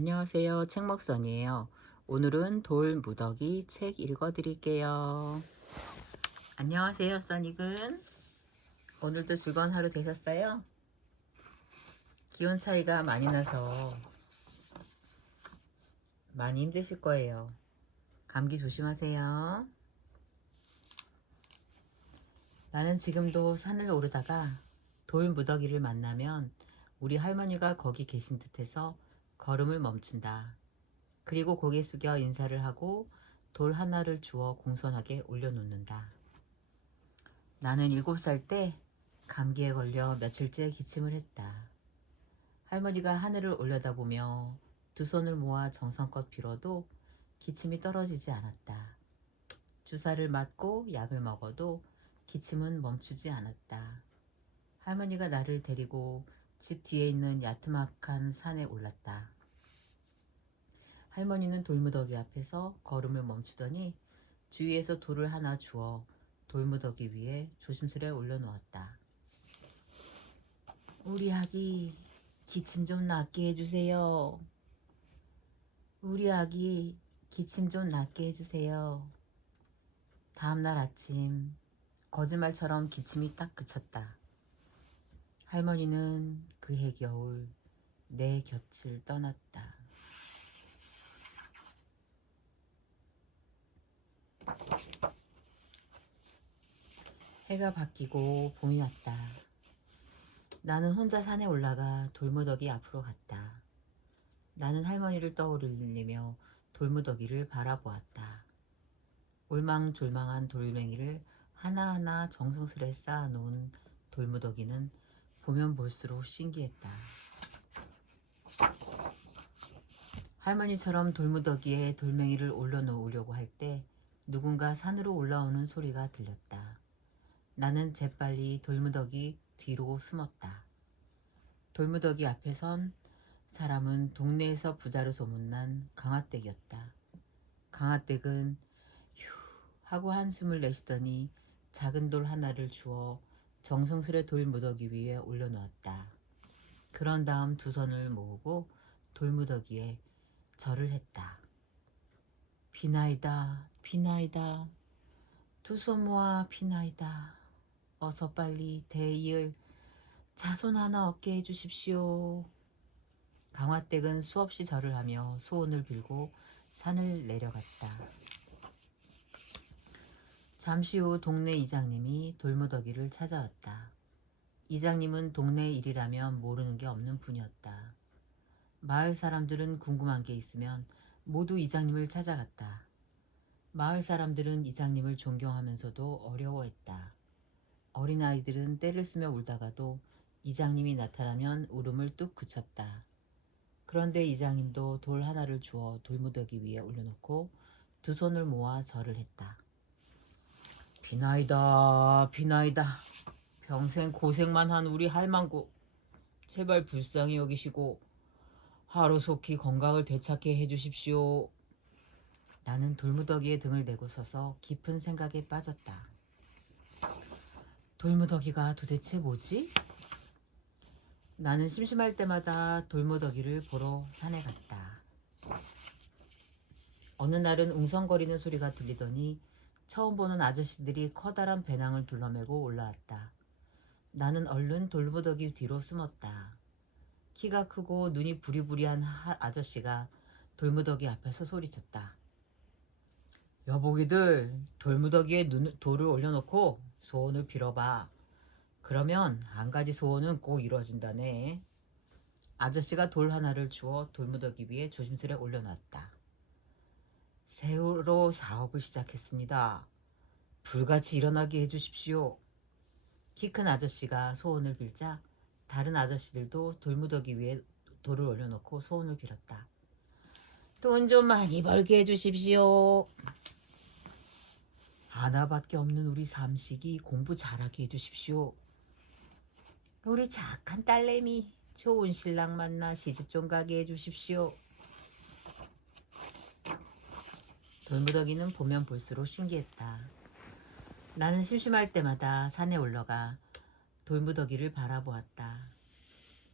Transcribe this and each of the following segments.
안녕하세요. 책먹선이에요. 오늘은 돌무더기 책 읽어드릴게요. 안녕하세요, 써닉은. 오늘도 즐거운 하루 되셨어요? 기온 차이가 많이 나서 많이 힘드실 거예요. 감기 조심하세요. 나는 지금도 산을 오르다가 돌무더기를 만나면 우리 할머니가 거기 계신 듯해서 걸음을 멈춘다. 그리고 고개 숙여 인사를 하고 돌 하나를 주워 공손하게 올려놓는다. 나는 7살 때 감기에 걸려 며칠째 기침을 했다. 할머니가 하늘을 올려다보며 두 손을 모아 정성껏 빌어도 기침이 떨어지지 않았다. 주사를 맞고 약을 먹어도 기침은 멈추지 않았다. 할머니가 나를 데리고 집 뒤에 있는 야트막한 산에 올랐다. 할머니는 돌무더기 앞에서 걸음을 멈추더니 주위에서 돌을 하나 주워 돌무더기 위에 조심스레 올려놓았다. 우리 아기 기침 좀 낫게 해주세요. 우리 아기 기침 좀 낫게 해주세요. 다음날 아침 거짓말처럼 기침이 딱 그쳤다. 할머니는 그해 겨울 내 곁을 떠났다. 해가 바뀌고 봄이 왔다. 나는 혼자 산에 올라가 돌무더기 앞으로 갔다. 나는 할머니를 떠올리며 돌무더기를 바라보았다. 올망졸망한 돌멩이를 하나하나 정성스레 쌓아놓은 돌무더기는 보면 볼수록 신기했다. 할머니처럼 돌무더기에 돌멩이를 올려놓으려고 할 때 누군가 산으로 올라오는 소리가 들렸다. 나는 재빨리 돌무더기 뒤로 숨었다. 돌무더기 앞에 선 사람은 동네에서 부자로 소문난 강화댁이었다. 강화댁은 휴 하고 한숨을 내쉬더니 작은 돌 하나를 주워 정성스레 돌무더기 위에 올려놓았다. 그런 다음 두 손을 모으고 돌무더기에 절을 했다. 비나이다, 비나이다, 두 손 모아 비나이다. 어서 빨리 대의을 자손 하나 얻게 해주십시오. 강화댁은 수없이 절을 하며 소원을 빌고 산을 내려갔다. 잠시 후 동네 이장님이 돌무더기를 찾아왔다. 이장님은 동네 일이라면 모르는 게 없는 분이었다. 마을 사람들은 궁금한 게 있으면 모두 이장님을 찾아갔다. 마을 사람들은 이장님을 존경하면서도 어려워했다. 어린아이들은 떼를 쓰며 울다가도 이장님이 나타나면 울음을 뚝 그쳤다. 그런데 이장님도 돌 하나를 주워 돌무더기 위에 올려놓고 두 손을 모아 절을 했다. 비나이다, 비나이다. 평생 고생만 한 우리 할망구. 제발 불쌍히 여기시고 하루속히 건강을 되찾게 해주십시오. 나는 돌무더기에 등을 대고 서서 깊은 생각에 빠졌다. 돌무더기가 도대체 뭐지? 나는 심심할 때마다 돌무더기를 보러 산에 갔다. 어느 날은 웅성거리는 소리가 들리더니 처음 보는 아저씨들이 커다란 배낭을 둘러매고 올라왔다. 나는 얼른 돌무더기 뒤로 숨었다. 키가 크고 눈이 부리부리한 아저씨가 돌무더기 앞에서 소리쳤다. 여보기들, 돌무더기에 돌을 올려놓고 소원을 빌어봐. 그러면 한 가지 소원은 꼭 이루어진다네. 아저씨가 돌 하나를 주워 돌무더기 위에 조심스레 올려놨다. 새로 사업을 시작했습니다. 불같이 일어나게 해주십시오. 키 큰 아저씨가 소원을 빌자 다른 아저씨들도 돌무더기 위에 돌을 올려놓고 소원을 빌었다. 돈 좀 많이 벌게 해주십시오. 하나밖에 없는 우리 삼식이 공부 잘하게 해주십시오. 우리 착한 딸내미 좋은 신랑 만나 시집 좀 가게 해주십시오. 돌무더기는 보면 볼수록 신기했다. 나는 심심할 때마다 산에 올라가 돌무더기를 바라보았다.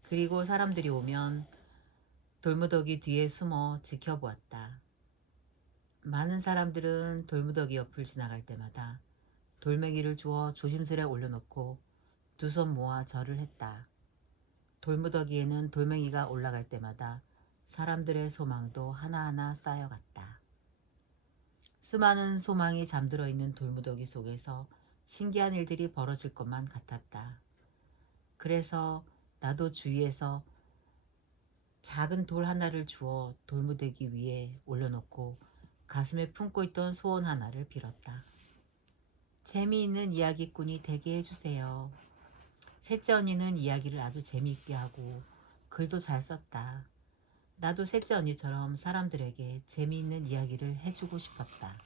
그리고 사람들이 오면 돌무더기 뒤에 숨어 지켜보았다. 많은 사람들은 돌무더기 옆을 지나갈 때마다 돌멩이를 주워 조심스레 올려놓고 두 손 모아 절을 했다. 돌무더기에는 돌멩이가 올라갈 때마다 사람들의 소망도 하나하나 쌓여갔다. 수많은 소망이 잠들어 있는 돌무더기 속에서 신기한 일들이 벌어질 것만 같았다. 그래서 나도 주위에서 작은 돌 하나를 주워 돌무더기 위에 올려놓고 가슴에 품고 있던 소원 하나를 빌었다. 재미있는 이야기꾼이 되게 해주세요. 셋째 언니는 이야기를 아주 재미있게 하고 글도 잘 썼다. 나도 셋째 언니처럼 사람들에게 재미있는 이야기를 해주고 싶었다.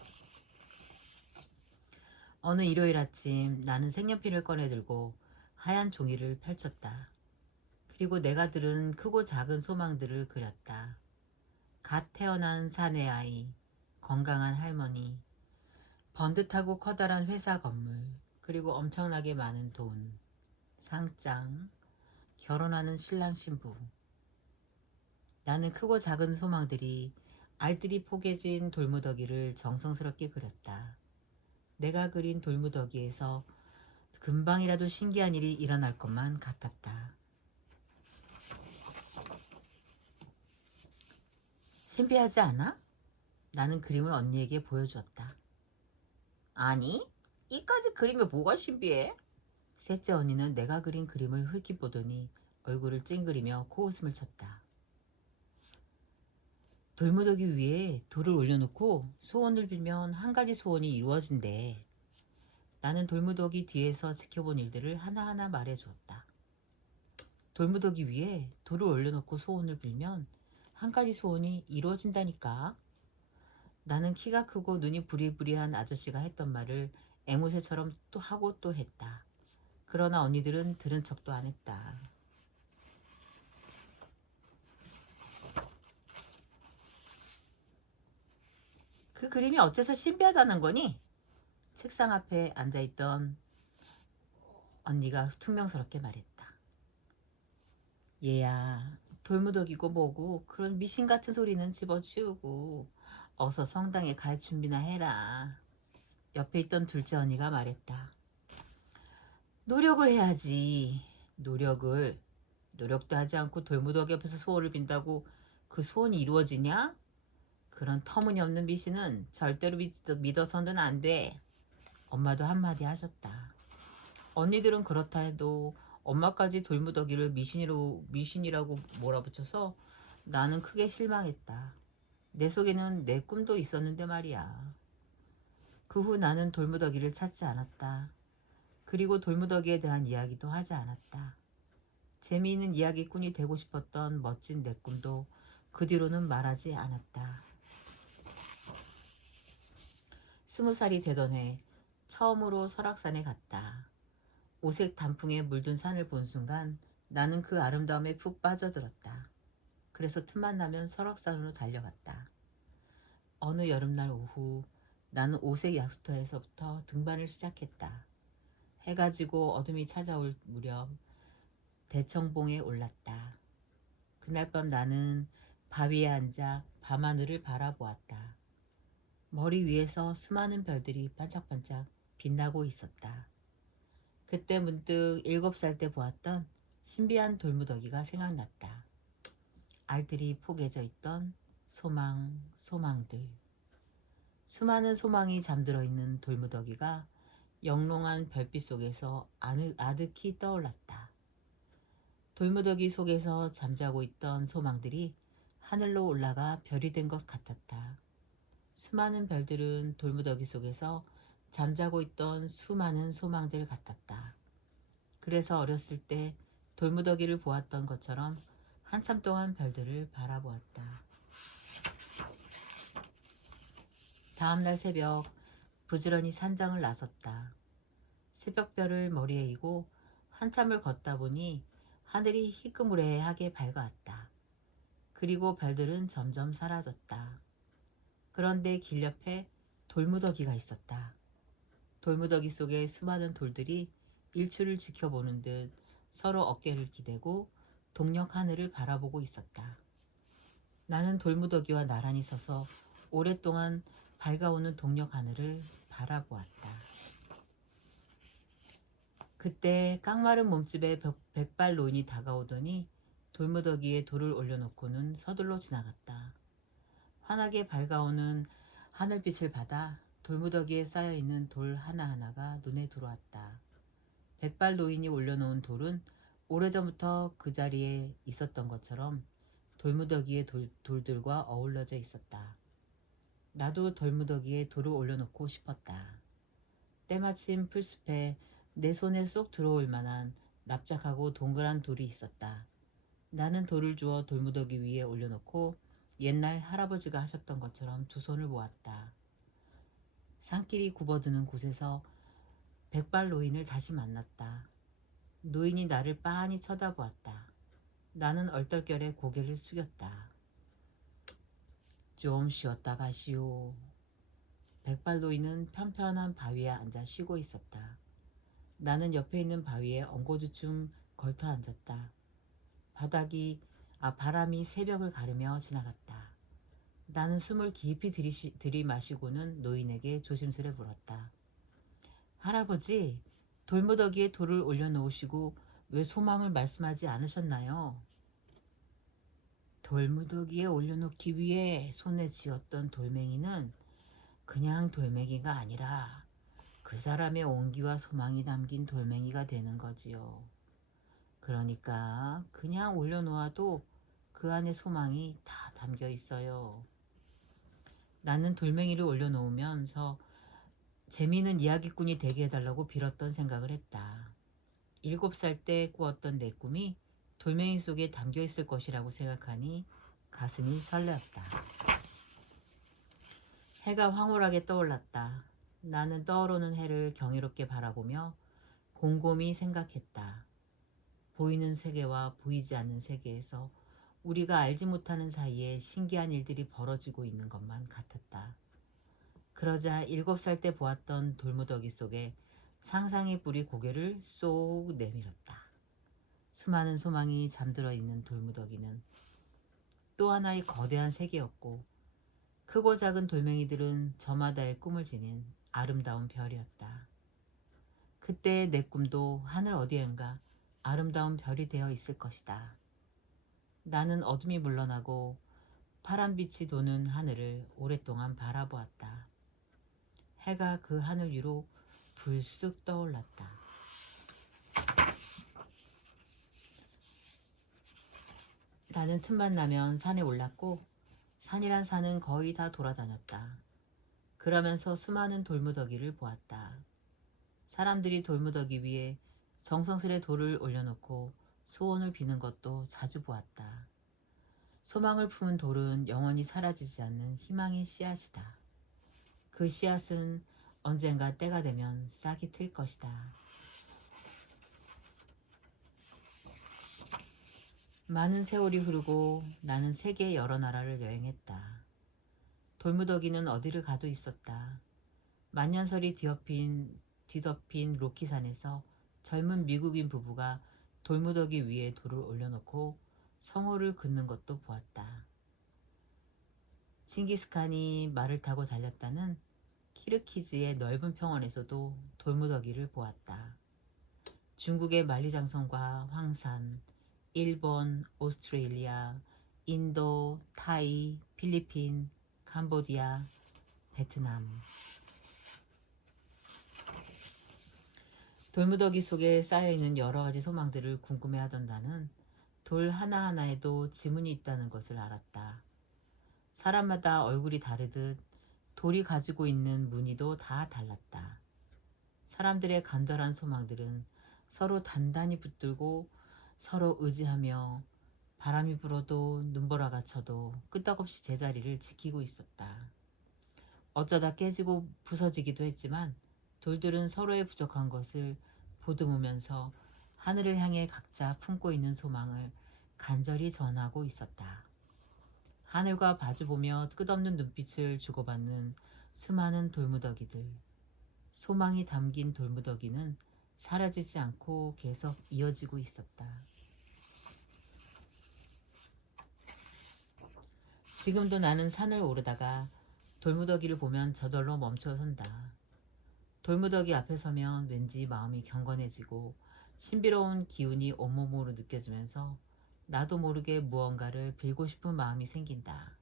어느 일요일 아침 나는 색연필을 꺼내들고 하얀 종이를 펼쳤다. 그리고 내가 들은 크고 작은 소망들을 그렸다. 갓 태어난 사내 아이, 건강한 할머니, 번듯하고 커다란 회사 건물, 그리고 엄청나게 많은 돈, 상장, 결혼하는 신랑 신부. 나는 크고 작은 소망들이 알뜰히 포개진 돌무더기를 정성스럽게 그렸다. 내가 그린 돌무더기에서 금방이라도 신기한 일이 일어날 것만 같았다. 신비하지 않아? 나는 그림을 언니에게 보여주었다. 아니, 이까지 그림에 뭐가 신비해? 셋째 언니는 내가 그린 그림을 흘낏 보더니 얼굴을 찡그리며 코웃음을 쳤다. 돌무더기 위에 돌을 올려놓고 소원을 빌면 한 가지 소원이 이루어진대. 나는 돌무더기 뒤에서 지켜본 일들을 하나하나 말해주었다. 돌무더기 위에 돌을 올려놓고 소원을 빌면 한 가지 소원이 이루어진다니까. 나는 키가 크고 눈이 부리부리한 아저씨가 했던 말을 앵무새처럼 또 하고 또 했다. 그러나 언니들은 들은 척도 안 했다. 그 그림이 어째서 신비하다는 거니? 책상 앞에 앉아있던 언니가 퉁명스럽게 말했다. 얘야, 돌무더기고 뭐고 그런 미신 같은 소리는 집어치우고 어서 성당에 갈 준비나 해라. 옆에 있던 둘째 언니가 말했다. 노력을 해야지. 노력도 하지 않고 돌무더기 옆에서 소원을 빈다고 그 소원이 이루어지냐? 그런 터무니없는 미신은 절대로 믿어서는 안 돼. 엄마도 한마디 하셨다. 언니들은 그렇다 해도 엄마까지 돌무더기를 미신이라고 몰아붙여서 나는 크게 실망했다. 내 속에는 내 꿈도 있었는데 말이야. 그 후 나는 돌무더기를 찾지 않았다. 그리고 돌무더기에 대한 이야기도 하지 않았다. 재미있는 이야기꾼이 되고 싶었던 멋진 내 꿈도 그 뒤로는 말하지 않았다. 20살이 되던 해 처음으로 설악산에 갔다. 오색 단풍에 물든 산을 본 순간 나는 그 아름다움에 푹 빠져들었다. 그래서 틈만 나면 설악산으로 달려갔다. 어느 여름날 오후 나는 오색 약수터에서부터 등반을 시작했다. 해가 지고 어둠이 찾아올 무렵 대청봉에 올랐다. 그날 밤 나는 바위에 앉아 밤하늘을 바라보았다. 머리 위에서 수많은 별들이 반짝반짝 빛나고 있었다. 그때 문득 7살 때 보았던 신비한 돌무더기가 생각났다. 알들이 포개져 있던 소망들. 수많은 소망이 잠들어 있는 돌무더기가 영롱한 별빛 속에서 아득히 떠올랐다. 돌무더기 속에서 잠자고 있던 소망들이 하늘로 올라가 별이 된 것 같았다. 수많은 별들은 돌무더기 속에서 잠자고 있던 수많은 소망들 같았다. 그래서 어렸을 때 돌무더기를 보았던 것처럼 한참 동안 별들을 바라보았다. 다음날 새벽 부지런히 산장을 나섰다. 새벽별을 머리에 이고 한참을 걷다 보니 하늘이 희끄무레하게 밝아왔다. 그리고 별들은 점점 사라졌다. 그런데 길 옆에 돌무더기가 있었다. 돌무더기 속에 수많은 돌들이 일출을 지켜보는 듯 서로 어깨를 기대고 동력 하늘을 바라보고 있었다. 나는 돌무더기와 나란히 서서 오랫동안 밝아오는 동력 하늘을 바라보았다. 그때 깡마른 몸집의 백발 노인이 다가오더니 돌무더기에 돌을 올려놓고는 서둘러 지나갔다. 환하게 밝아오는 하늘빛을 받아 돌무더기에 쌓여있는 돌 하나하나가 눈에 들어왔다. 백발 노인이 올려놓은 돌은 오래전부터 그 자리에 있었던 것처럼 돌무더기의 돌들과 어울러져 있었다. 나도 돌무더기에 돌을 올려놓고 싶었다. 때마침 풀숲에 내 손에 쏙 들어올 만한 납작하고 동그란 돌이 있었다. 나는 돌을 주워 돌무더기 위에 올려놓고 옛날 할아버지가 하셨던 것처럼 두 손을 모았다. 산길이 굽어드는 곳에서 백발 노인을 다시 만났다. 노인이 나를 빤히 쳐다보았다. 나는 얼떨결에 고개를 숙였다. 좀 쉬었다 가시오. 백발 노인은 편편한 바위에 앉아 쉬고 있었다. 나는 옆에 있는 바위에 엉거주춤 걸터 앉았다. 바람이 새벽을 가르며 지나갔다. 나는 숨을 깊이 들이마시고는 노인에게 조심스레 물었다. 할아버지, 돌무더기에 돌을 올려놓으시고 왜 소망을 말씀하지 않으셨나요? 돌무더기에 올려놓기 위해 손에 쥐었던 돌멩이는 그냥 돌멩이가 아니라 그 사람의 온기와 소망이 담긴 돌멩이가 되는 거지요. 그러니까 그냥 올려놓아도 그 안에 소망이 다 담겨 있어요. 나는 돌멩이를 올려놓으면서 재미있는 이야기꾼이 되게 해달라고 빌었던 생각을 했다. 7살 때 꾸었던 내 꿈이 돌멩이 속에 담겨 있을 것이라고 생각하니 가슴이 설레었다. 해가 황홀하게 떠올랐다. 나는 떠오르는 해를 경이롭게 바라보며 곰곰이 생각했다. 보이는 세계와 보이지 않는 세계에서 우리가 알지 못하는 사이에 신기한 일들이 벌어지고 있는 것만 같았다. 그러자 7살 때 보았던 돌무더기 속에 상상의 뿔이 고개를 쏙 내밀었다. 수많은 소망이 잠들어 있는 돌무더기는 또 하나의 거대한 세계였고 크고 작은 돌멩이들은 저마다의 꿈을 지닌 아름다운 별이었다. 그때 내 꿈도 하늘 어디엔가 아름다운 별이 되어 있을 것이다. 나는 어둠이 물러나고 파란빛이 도는 하늘을 오랫동안 바라보았다. 해가 그 하늘 위로 불쑥 떠올랐다. 나는 틈만 나면 산에 올랐고 산이란 산은 거의 다 돌아다녔다. 그러면서 수많은 돌무더기를 보았다. 사람들이 돌무더기 위에 정성스레 돌을 올려놓고 소원을 비는 것도 자주 보았다. 소망을 품은 돌은 영원히 사라지지 않는 희망의 씨앗이다. 그 씨앗은 언젠가 때가 되면 싹이 틀 것이다. 많은 세월이 흐르고 나는 세계 여러 나라를 여행했다. 돌무더기는 어디를 가도 있었다. 만년설이 뒤덮인 로키산에서 젊은 미국인 부부가 돌무더기 위에 돌을 올려놓고 성호를 긋는 것도 보았다. 칭기스칸이 말을 타고 달렸다는 키르키즈의 넓은 평원에서도 돌무더기를 보았다. 중국의 만리장성과 황산, 일본, 오스트레일리아, 인도, 타이, 필리핀, 캄보디아, 베트남. 돌무더기 속에 쌓여있는 여러 가지 소망들을 궁금해하던 나는 돌 하나하나에도 지문이 있다는 것을 알았다. 사람마다 얼굴이 다르듯 돌이 가지고 있는 무늬도 다 달랐다. 사람들의 간절한 소망들은 서로 단단히 붙들고 서로 의지하며 바람이 불어도 눈보라가 쳐도 끄떡없이 제자리를 지키고 있었다. 어쩌다 깨지고 부서지기도 했지만 돌들은 서로의 부족한 것을 보듬으면서 하늘을 향해 각자 품고 있는 소망을 간절히 전하고 있었다. 하늘과 마주보며 끝없는 눈빛을 주고받는 수많은 돌무더기들. 소망이 담긴 돌무더기는 사라지지 않고 계속 이어지고 있었다. 지금도 나는 산을 오르다가 돌무더기를 보면 저절로 멈춰선다. 돌무더기 앞에 서면 왠지 마음이 경건해지고 신비로운 기운이 온몸으로 느껴지면서 나도 모르게 무언가를 빌고 싶은 마음이 생긴다.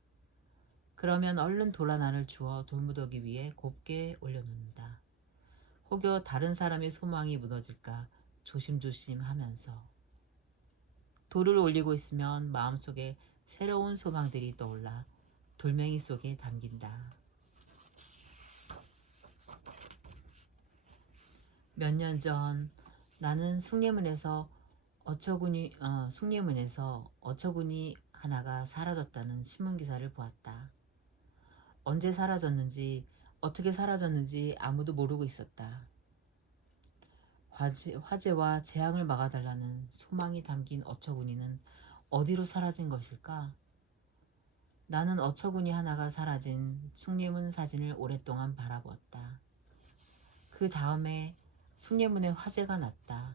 그러면 얼른 돌 하나를 주워 돌무더기 위에 곱게 올려놓는다. 혹여 다른 사람의 소망이 무너질까 조심조심 하면서 돌을 올리고 있으면 마음속에 새로운 소망들이 떠올라 돌멩이 속에 담긴다. 몇 년 전 나는 숭례문에서 어처구니 하나가 사라졌다는 신문 기사를 보았다. 언제 사라졌는지 어떻게 사라졌는지 아무도 모르고 있었다. 화재와 재앙을 막아달라는 소망이 담긴 어처구니는 어디로 사라진 것일까? 나는 어처구니 하나가 사라진 숭례문 사진을 오랫동안 바라보았다. 그 다음에 숭례문에 화재가 났다.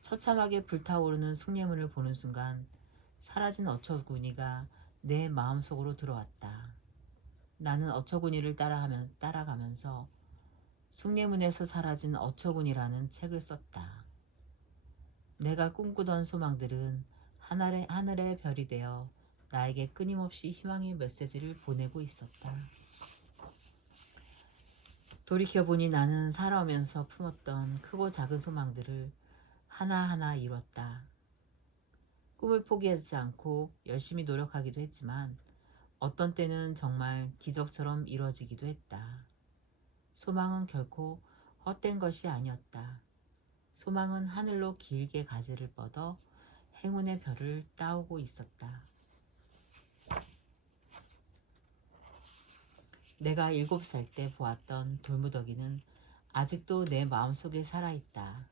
처참하게 불타오르는 숭례문을 보는 순간 사라진 어처구니가 내 마음속으로 들어왔다. 나는 어처구니를 따라가면서 숭례문에서 사라진 어처구니라는 책을 썼다. 내가 꿈꾸던 소망들은 하늘의 별이 되어 나에게 끊임없이 희망의 메시지를 보내고 있었다. 돌이켜보니 나는 살아오면서 품었던 크고 작은 소망들을 하나하나 이뤘다. 꿈을 포기하지 않고 열심히 노력하기도 했지만 어떤 때는 정말 기적처럼 이루어지기도 했다. 소망은 결코 헛된 것이 아니었다. 소망은 하늘로 길게 가지를 뻗어 행운의 별을 따오고 있었다. 내가 7살 때 보았던 돌무더기는 아직도 내 마음속에 살아있다.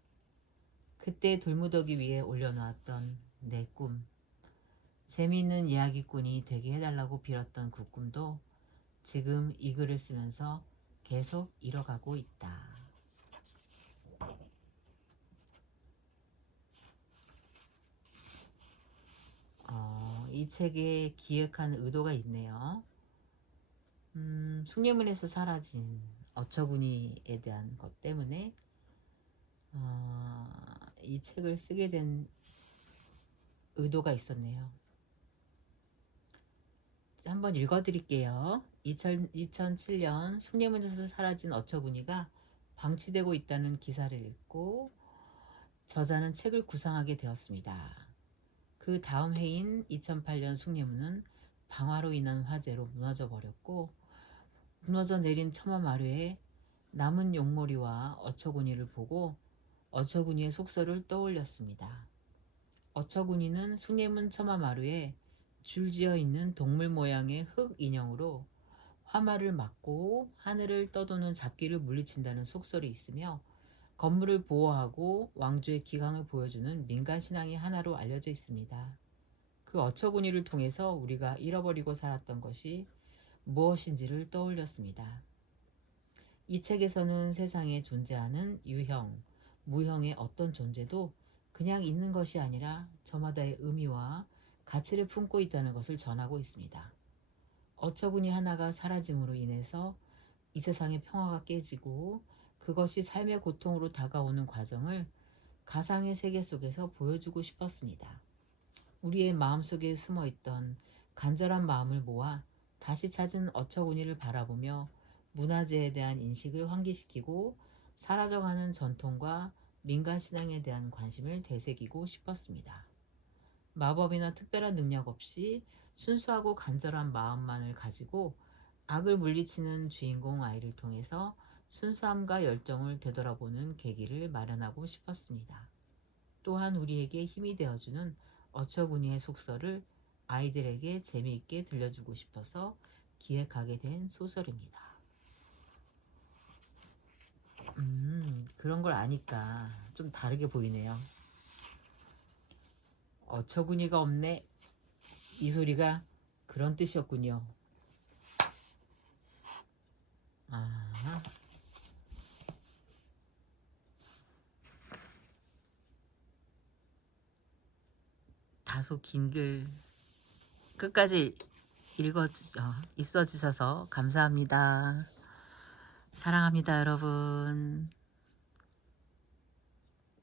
그때 돌무더기 위에 올려놓았던 내 꿈, 재미있는 이야기꾼이 되게 해달라고 빌었던 그 꿈도 지금 이 글을 쓰면서 계속 이뤄가고 있다. 이 책에 기획한 의도가 있네요. 숭례문에서 사라진 어처구니에 대한 것 때문에 이 책을 쓰게 된 의도가 있었네요. 한번 읽어드릴게요. 2007년 숭례문에서 사라진 어처구니가 방치되고 있다는 기사를 읽고 저자는 책을 구상하게 되었습니다. 그 다음 해인 2008년 숭례문은 방화로 인한 화재로 무너져 버렸고 무너져 내린 처마마루에 남은 용머리와 어처구니를 보고 어처구니의 속설을 떠올렸습니다. 어처구니는 숭례문 처마마루에 줄지어 있는 동물 모양의 흙 인형으로 화마를 막고 하늘을 떠도는 잡기를 물리친다는 속설이 있으며 건물을 보호하고 왕조의 기강을 보여주는 민간신앙의 하나로 알려져 있습니다. 그 어처구니를 통해서 우리가 잃어버리고 살았던 것이 무엇인지를 떠올렸습니다. 이 책에서는 세상에 존재하는 유형, 무형의 어떤 존재도 그냥 있는 것이 아니라 저마다의 의미와 가치를 품고 있다는 것을 전하고 있습니다. 어처구니 하나가 사라짐으로 인해서 이 세상의 평화가 깨지고 그것이 삶의 고통으로 다가오는 과정을 가상의 세계 속에서 보여주고 싶었습니다. 우리의 마음속에 숨어있던 간절한 마음을 모아 다시 찾은 어처구니를 바라보며 문화재에 대한 인식을 환기시키고 사라져가는 전통과 민간신앙에 대한 관심을 되새기고 싶었습니다. 마법이나 특별한 능력 없이 순수하고 간절한 마음만을 가지고 악을 물리치는 주인공 아이를 통해서 순수함과 열정을 되돌아보는 계기를 마련하고 싶었습니다. 또한 우리에게 힘이 되어주는 어처구니의 속설을 아이들에게 재미있게 들려주고 싶어서 기획하게 된 소설입니다. 그런 걸 아니까 좀 다르게 보이네요. 어처구니가 없네. 이 소리가 그런 뜻이었군요. 아, 다소 긴 글 끝까지 있어 주셔서 감사합니다. 사랑합니다, 여러분.